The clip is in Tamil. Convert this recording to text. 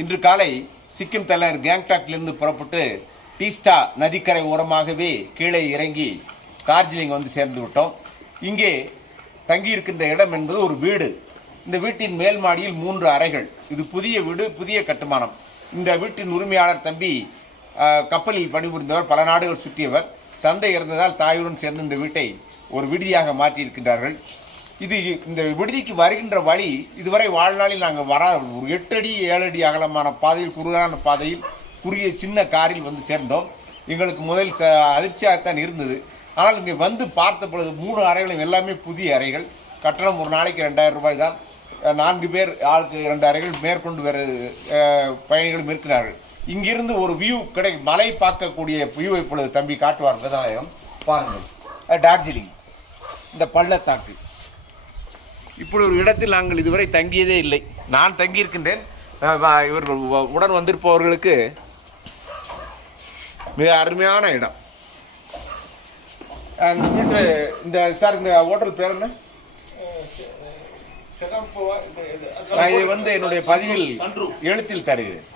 இன்று காலை சிக்கிம் தலைநகர் கேங்டாக்லிருந்து புறப்பட்டு டீஸ்டா நதிக்கரை ஓரமாகவே கீழே இறங்கி டார்ஜிலிங் வந்து சேர்ந்து விட்டோம். இங்கே தங்கியிருக்கின்ற இடம் என்பது ஒரு வீடு. இந்த வீட்டின் மேல் மாடியில் 3 அறைகள். இது புதிய வீடு, புதிய கட்டுமானம். இந்த வீட்டின் உரிமையாளர் தம்பி கப்பலில் பணிபுரிந்தவர், பல நாடுகள் சுற்றியவர். தந்தை இறந்ததால் தாயுடன் சேர்ந்து இந்த வீட்டை ஒரு விடுதியாக மாற்றியிருக்கின்றார்கள். இந்த விடுதிக்கு வருகின்ற வழி இதுவரை வாழ்நாளில் நாங்கள் ஒரு 8 அடி 7 அடி அகலமான பாதையில், குறுகான பாதையில், குறுகிய சின்ன காரில் வந்து சேர்ந்தோம். எங்களுக்கு முதல் அதிர்ச்சியாகத்தான் இருந்தது. ஆனால் இங்கே வந்து பார்த்த பொழுது 3 அறைகளும் எல்லாமே புதிய அறைகள். கட்டணம் ஒரு நாளைக்கு 2000 ரூபாய் தான். 4 பேர் ஆளுக்கு 2 அறைகள், மேற்கொண்டு வேறு பயணிகளும் இருக்கிறார்கள். இங்கிருந்து ஒரு வியூ மலை பார்க்கக்கூடிய வியூ இப்பொழுது தம்பி காட்டுவார். விவசாயம் பாருங்கள், டார்ஜிலிங் இந்த பள்ளத்தாக்கு. இப்படி ஒரு இடத்தில் நாங்கள் இதுவரை தங்கியதே இல்லை. நான் தங்கியிருக்கின்றேன். இவர்கள் உடன் வந்திருப்பவர்களுக்கு மிக அருமையான இடம். இந்த வீட்டு இந்த சார் இந்த ஹோட்டல் பேர் என்ன? இது வந்து என்னுடைய பதிவில் எழுத்தில் தருகிறேன்.